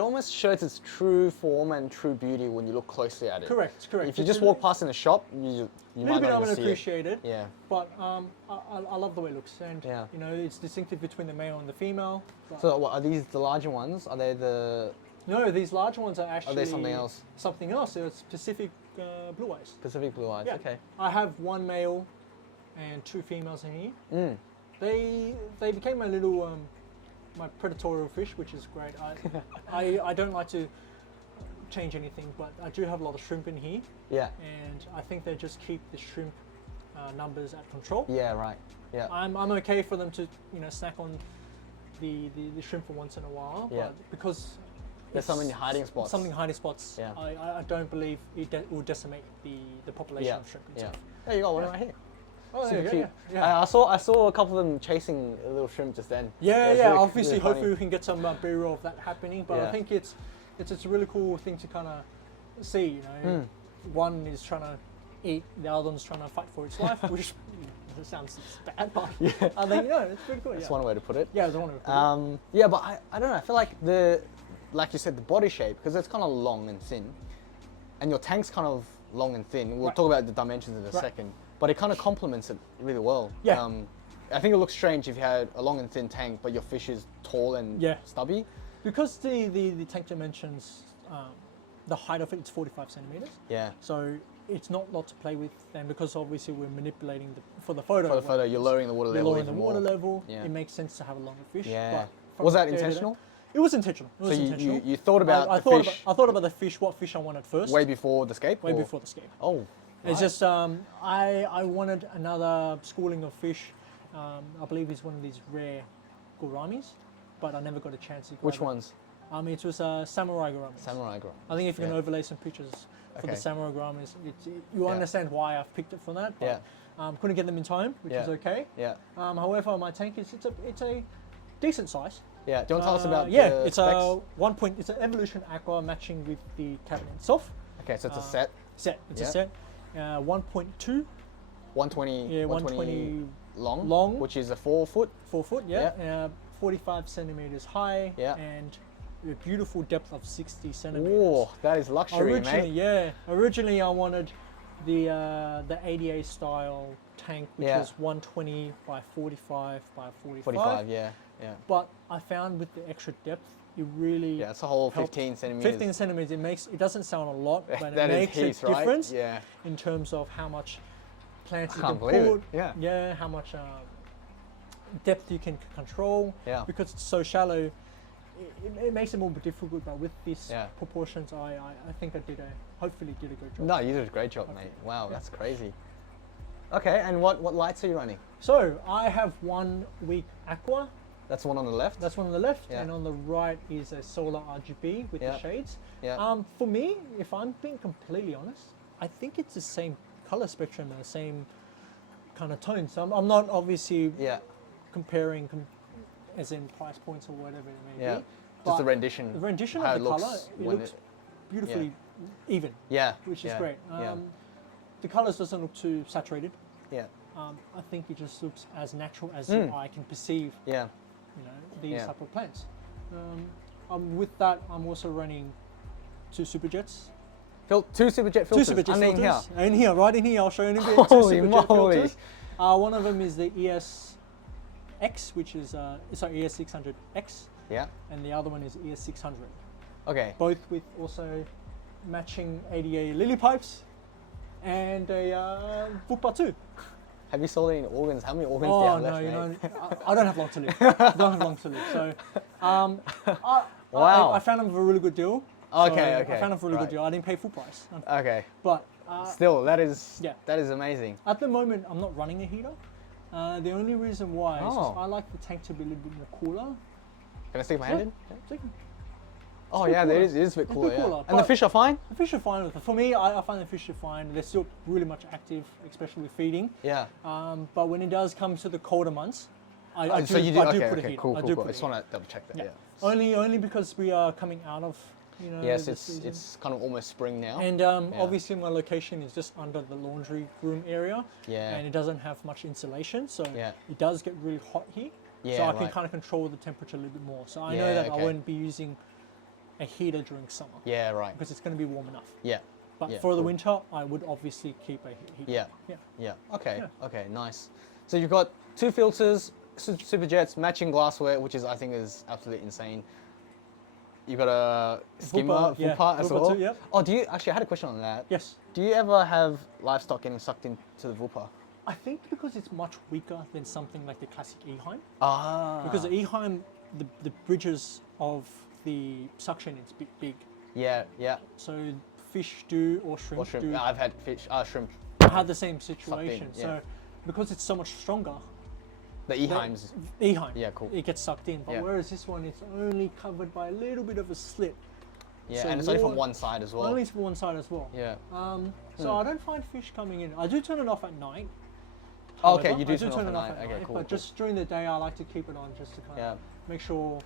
almost shows its true form and true beauty when you look closely at it. Correct. If you It's just a walk past in the shop, you little might bit not even see it. unappreciated, Yeah. but I love the way it looks, and Yeah. it's distinctive between the male and the female. But So what, are these the larger ones? Are they the no, these larger ones are actually something else? Something else. It's Pacific blue eyes. Pacific blue eyes? Yeah. Okay. I have one male and 2 females in here. They became my little my predatorial fish, which is great. I don't like to change anything, but I do have a lot of shrimp in here, Yeah. and I think they just keep the shrimp numbers at control. Yeah. Right. Yeah. I'm okay for them to snack on the shrimp for once in a while, Yeah. but because There's so it's many hiding spots. Something hiding spots. Yeah. I don't believe it will decimate the population Yeah. of shrimp Yeah. itself. There you got one right here. Oh, there Super you go, cute. yeah. I saw a couple of them chasing a little shrimp just then. Yeah, It was yeah. really- Obviously, really funny. hopefully we can get some B-roll of that happening. But I Yeah. think it's a really cool thing to kind of see. One is trying to eat, the other one's trying to fight for its life, which sounds bad, but I think it's pretty cool. That's Yeah, one way to put it. yeah, I don't want to. Yeah, but I don't know. I feel like like you said, the body shape, because it's kind of long and thin, and your tank's kind of long and thin. We'll Right. talk about the dimensions in a Right. second, but it kind of complements it really well. Yeah. I think it looks strange if you had a long and thin tank, but your fish is tall and Yeah. stubby. Because the tank dimensions, the height of it is 45 centimeters. Yeah. So it's not a lot to play with, and because obviously we're manipulating for the photo. For the photo, you're lowering the water You're level lowering the even water more. level. Yeah. It makes sense to have a longer fish. Yeah. But from Was that there to there- intentional? It was intentional. It was So intentional. you thought about I the thought fish I thought about the fish. What fish I wanted first. way before the scape? Way or- before the scape. Oh. It's right. just I wanted another schooling of fish. I believe it's one of these rare gouramis, but I never got a chance to. Which grab it. ones? It was samurai gouramis. Samurai girl. I think if you can Yeah. overlay some pictures for Okay. the samurai gouramis, you Yeah. understand why I've picked it for that. But, couldn't get them in time, which is Yeah. okay. Yeah. However, my tank it's a decent size. Yeah. Do you want to tell us about the it's specs? a 1 point. It's an Evolution Aqua matching with the cabinet itself. Okay, so it's a set. Set. It's Yeah. a set. 1.2. 120. Yeah, 120 long. long. Which is a 4 foot. 4 foot. Yeah. 45 centimeters high. Yeah. And a beautiful depth of 60 centimeters. Oh, that is luxury, Originally, mate. yeah. Originally, I wanted the ADA style tank, which Yeah. is 120 by 45 by 45. 45, yeah. But I found with the extra depth, it really Yeah, it's a whole helped. 15 centimeters. 15 centimeters. It doesn't sound a lot, but That it is makes heaps, a right? difference Yeah. in terms of how much plants you Can't can believe it. put. Yeah. Yeah, how much depth you can control. Yeah. Because it's so shallow, it makes it more difficult. But with these Yeah. proportions, I think I hopefully did a good job. No, you did a great job, Okay. mate. Wow, Yeah. that's crazy. Okay, and what lights are you running? So I have 1 week aqua. That's one on the left? That's one on the left, Yeah. and on the right is a solar RGB with Yeah. the shades. Yeah. For me, if I'm being completely honest, I think it's the same color spectrum and the same kind of tone. So I'm not obviously Yeah. comparing as in price points or whatever it may Yeah. be. Just the but rendition. The rendition how of it the looks color, it when looks beautifully even, Yeah. which is yeah, great. Yeah. The colors doesn't look too saturated. Yeah. I think it just looks as natural as Mm. the eye can perceive. Yeah. These Yeah. type of plants. With that, I'm also running 2 superjets. Two superjet filters. 2 superjet under in filters. here. In here, right in here, I'll show you in a bit. 2 Holy superjet moly. filters. One of them is the ES-X, which is ES600X, Yeah. and the other one is ES600. Okay. Both with also matching ADA lily pipes and a Vupa too. Have you sold any organs? How many organs do you Oh have no, left, you mate? know, I don't have long to live. I don't have long to live. So, Wow. I found them for a really good deal. Okay, So okay, I found them for a really right. good deal. I didn't pay full price, Okay. but Still, that is yeah. that is amazing. At the moment, I'm not running a heater. The only reason why is Oh. just I like the tank to be a little bit more cooler. Can I stick my hand in? It's Oh bit yeah, cooler. it is a bit It's a bit cooler. Yeah. cooler, And the but- fish are fine? The fish are fine with it. For me, I find the fish are fine. They're still really much active, especially with feeding. Yeah. But when it does come to the colder months, I So you do, put okay, a okay, heater. cool, I cool, do cool. put I a just heater. want to double check that, Yeah. yeah. Only because we are coming out of Yes, the it's season. it's kind of almost spring now. And obviously my location is just under the laundry room area, Yeah. and it doesn't have much insulation, so Yeah. it does get really hot here. Yeah, so I can right. kind of control the temperature a little bit more. So I Yeah, know that okay. I won't be using a heater during summer Yeah, right. because it's going to be warm enough. Yeah. But Yeah, for the cool. winter, I would obviously keep a heater. Yeah. Yeah. Yeah. Okay. Yeah. Okay. Nice. So you've got 2 filters, super jets, matching glassware, which is I think is absolutely insane. You've got a skimmer, yeah, Vupa as Vupa well. too, yep. Oh, do you actually? I had a question on that. Yes. Do you ever have livestock getting sucked into the Vupa? I think because it's much weaker than something like the classic Eheim. Ah. Because the Eheim, the bridges of the suction is big. Yeah. Yeah. So fish do or shrimp, Or shrimp. do Yeah, I've had fish. Shrimp. have the same situation. yeah. So because it's so much stronger, The Eheims. Eheim, Yeah. Cool. it gets sucked in. But Yeah. whereas this one, it's only covered by a little bit of a slit. Yeah, So and it's only from water- one side as well. Only to one side as well. Yeah. So I don't find fish coming in. I do turn it off at night. Oh, okay, however. you do I turn it off at night. Okay, cool, But cool. just during the day, I like to keep it on just to kind Yeah. of make sure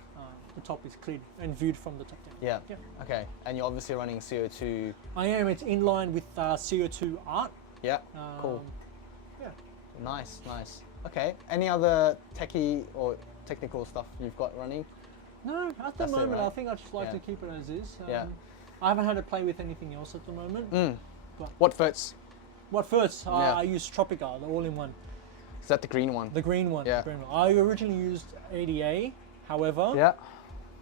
the top is clean and viewed from the top down. Yeah. Yeah. Okay. And you're obviously running CO2. I am. It's in line with CO2 art. Yeah. Cool. Yeah. Nice. Nice. Okay. Any other techie or technical stuff you've got running? No, at the That's it, moment, I right? think I just like Yeah. to keep it as is. Yeah. I haven't had to play with anything else at the moment. But What ferts? what first? Yeah. I use Tropica, the all-in-one, Is that the green one? the green one. Yeah. The green one. I originally used ADA. However, Yeah.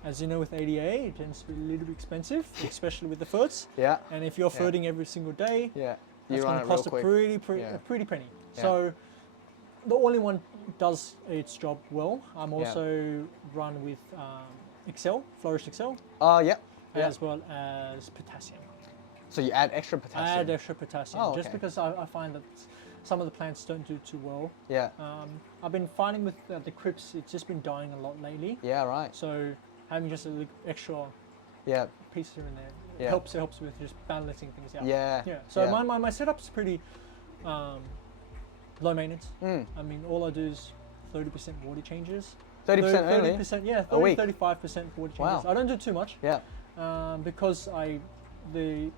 as you know, with ADA, it tends to be a little bit expensive, especially with the ferts. Yeah. And if you're Yeah. ferting every single day, Yeah. that's You run going it to real cost a quick. pretty Yeah. penny. Yeah. So the all-in-one does its job well. I'm Yeah. also run with Excel, Flourish Excel, Yeah. Yeah. as well as potassium. So you add extra I potassium. add extra potassium Oh, just okay. because I find that some of the plants don't do too well. Yeah. I've been finding with the Crips, it's just been dying a lot lately. Yeah. Right. So having just a little extra Yeah. piece here and there Yeah. helps with just balancing things out. Yeah. Yeah. So yeah. my setup's pretty low maintenance. Mm. I mean, all I do is 30% water changes. 30% only. 30%, yeah, A week? 35% water changes. Wow. I don't do too much Yeah. because the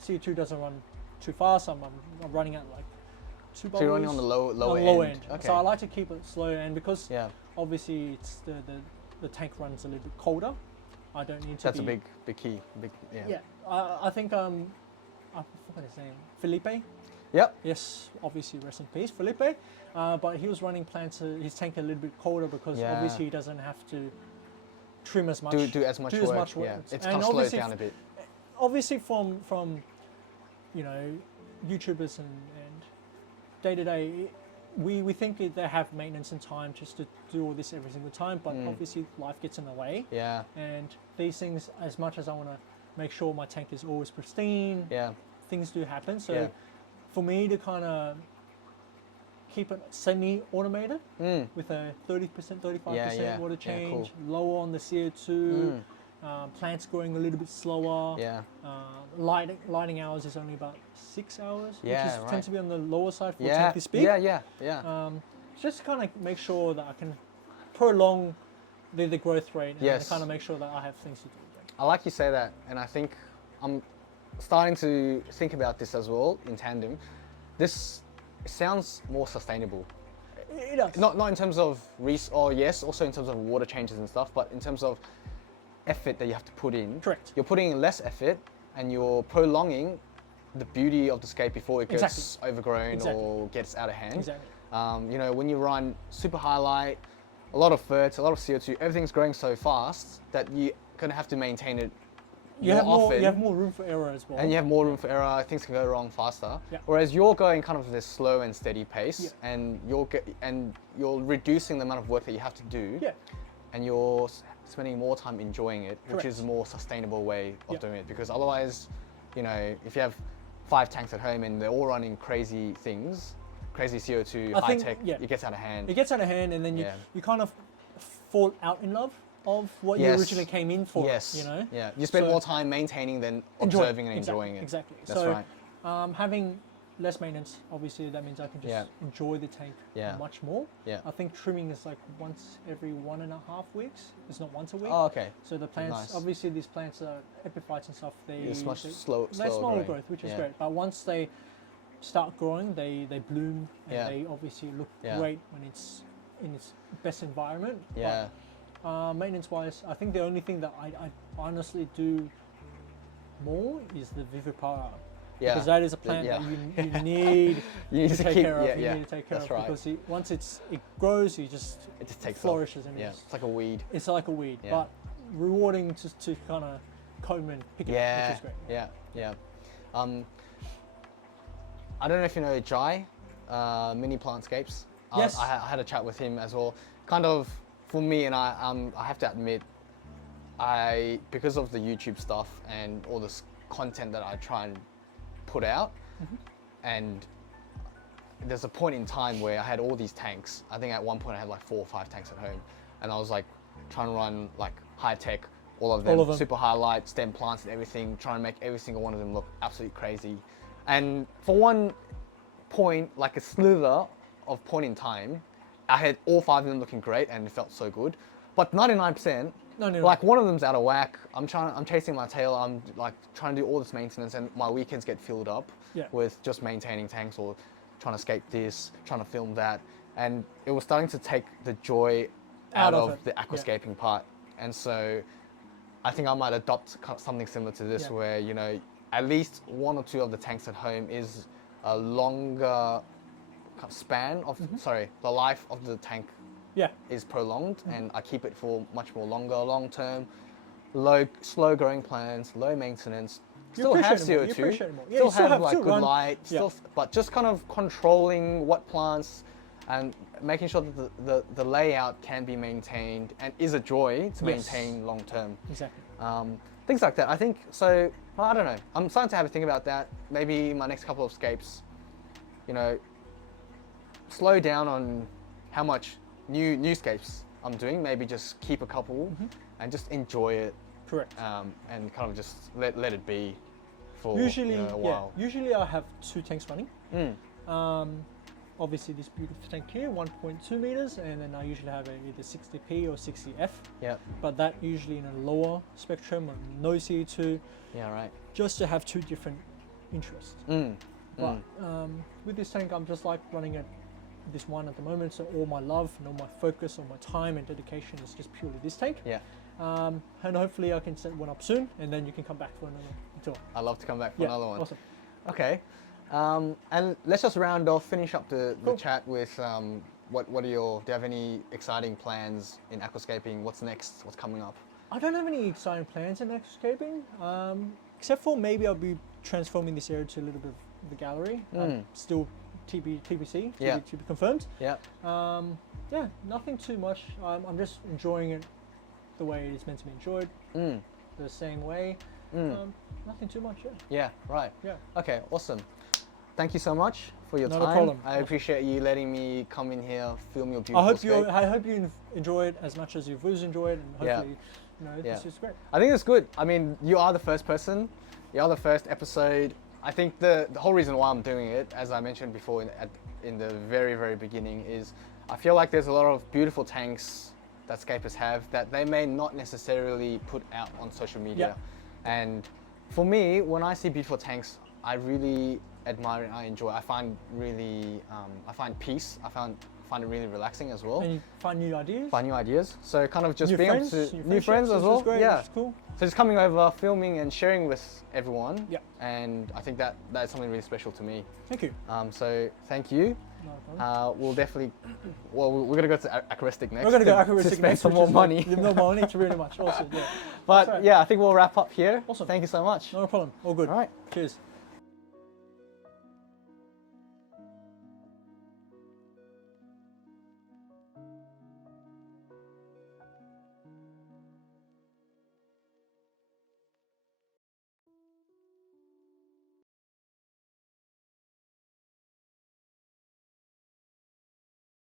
CO2 doesn't run too fast. I'm running at like 2 bubbles. So you're running on the low on end. low end. Okay. So I like to keep it slow, and because Yeah. obviously it's the tank runs a little bit colder, I don't need to That's be, a big key. Big. Yeah. Yeah, I think I forgot his name, Felipe. Yep. Yes, obviously rest in peace, Felipe. But he was running plants, his tank a little bit colder because Yeah. obviously he doesn't have to trim as much. Do as much work. Yeah. It's kind of slows down a bit. Obviously from you know, YouTubers and day to day, we think that they have maintenance and time just to do all this every single time, but obviously life gets in the way. Yeah. And these things, as much as I want to make sure my tank is always pristine, Yeah. things do happen. So for me to kind of keep it semi-automated with a 30%, 35% water change, lower on the CO2, plants growing a little bit slower. Yeah. Lighting hours is only about 6 hours, which tends to be on the lower side for tank this big. Yeah. Just to kind of make sure that I can prolong the growth rate and kind of make sure that I have things to do. I like you say that, and I think I'm starting to think about this as well in tandem. This sounds more sustainable. It does. Not in terms of also in terms of water changes and stuff, but in terms of effort that you have to put in. Correct. You're putting in less effort, and you're prolonging the beauty of the Scape before it gets overgrown or gets out of hand. Exactly. You know, when you run super highlight, a lot of ferts, a lot of CO2, everything's growing so fast that you're gonna have to maintain it often. You have more room for error as well. And you have more room for error, things can go wrong faster. Yeah. Whereas you're going kind of this slow and steady pace, and you're reducing the amount of work that you have to do, and you're spending more time enjoying it, which is a more sustainable way of doing it. Because otherwise, you know, if you have 5 tanks at home and they're all running crazy things, crazy CO2, high tech, it gets out of hand. It gets out of hand, and then you kind of fall out in love of what you originally came in for. You know. Yeah. You spend more time maintaining than observing and enjoying it. Exactly. That's right. Having less maintenance, obviously, that means I can just enjoy the tank much more. Yeah. I think trimming is like once every 1.5 weeks. It's not once a week. Oh, okay. So the plants, obviously, these plants are epiphytes and stuff. It's much slower growth, which is great. But once they start growing, they bloom, and they obviously look great when it's in its best environment. Yeah. But, maintenance-wise, I think the only thing that I honestly do more is the vivipara. Yeah. Because that is a plant that you need to take care of. You need to take care of right. because once it grows, it just takes flourishes. Off. And it's like a weed. It's like a weed, but rewarding to kind of comb and pick it up, which is great. Yeah. I don't know if you know Jai, Mini Plantscapes. Yes. I had a chat with him as well. Kind of, for me, and I have to admit, because of the YouTube stuff and all this content that I try and put out, and there's a point in time where I had all these tanks. I think at one point I had like 4 or 5 tanks at home, and I was like trying to run like high tech, all of them. Super highlight, stem plants and everything, trying to make every single one of them look absolutely crazy. And for one point, like a slither of point in time, I had all 5 of them looking great and it felt so good. But 99%, like one of them's out of whack. I'm chasing my tail. I'm like trying to do all this maintenance, and my weekends get filled up with just maintaining tanks or trying to scape this, trying to film that. And it was starting to take the joy out of the aquascaping part. And so I think I might adopt something similar to this where, you know, at least 1 or 2 of the tanks at home is a longer span of, the life of the tank is prolonged, and I keep it for much more long term, slow growing plants, low maintenance, still have CO2, still have like good light, but just kind of controlling what plants and making sure that the layout can be maintained and is a joy to maintain long term. Exactly. Things like that. I think so. Well, I don't know. I'm starting to have a think about that. Maybe my next couple of scapes, you know, slow down on how much new scapes I'm doing. Maybe just keep a couple and just enjoy it. Correct. And kind of just let it be for usually a while. Usually I have 2 tanks running. Obviously this beautiful tank here, 1.2 meters, and then I usually have either 60p or 60f. Yeah. But that usually in a lower spectrum, no CO2. Yeah, right. Just to have 2 different interests. But with this tank, I'm just like running this one at the moment. So all my love and all my focus, all my time and dedication is just purely this tank. Yeah. And hopefully I can set one up soon, and then you can come back for another tour. I'd love to come back for another one. Awesome. Okay. And let's just round off, finish up the Cool. chat with what are your, do you have any exciting plans in aquascaping? What's next? What's coming up? I don't have any exciting plans in aquascaping, except for maybe I'll be transforming this area to a little bit of the gallery. Still TBC, Yeah. to be confirmed. Yeah. Yeah, nothing too much. I'm just enjoying it the way it's meant to be enjoyed, the same way. Nothing too much, yeah. Yeah, right. Yeah. Okay, awesome. Thank you so much for your Not a time. problem. I appreciate you letting me come in here, film your beautiful scape. I hope you enjoy it as much as your viewers enjoy it, and hopefully, this is great. I think it's good. I mean, you are the first person. You are the first episode. I think the whole reason why I'm doing it, as I mentioned before in the very, very beginning, is I feel like there's a lot of beautiful tanks that scapers have that they may not necessarily put out on social media. And for me, when I see beautiful tanks, I really admire it. I enjoy it. I find really, I find peace. I find it really relaxing as well. And you find new ideas. Find new ideas. So kind of just New being friends, able to new new friends friendships, as which well. is great, Yeah. which is cool. So just coming over, filming and sharing with everyone. Yeah. And I think that's something really special to me. Thank you. So thank you. No problem. We'll definitely, we're gonna go to aquaristic next. We're gonna go to aquaristic spend next, some which more is money. Like, no money, it's really much. Awesome, yeah. But That's right. yeah, I think we'll wrap up here. Awesome. Thank you so much. No problem. All good. All right. Cheers.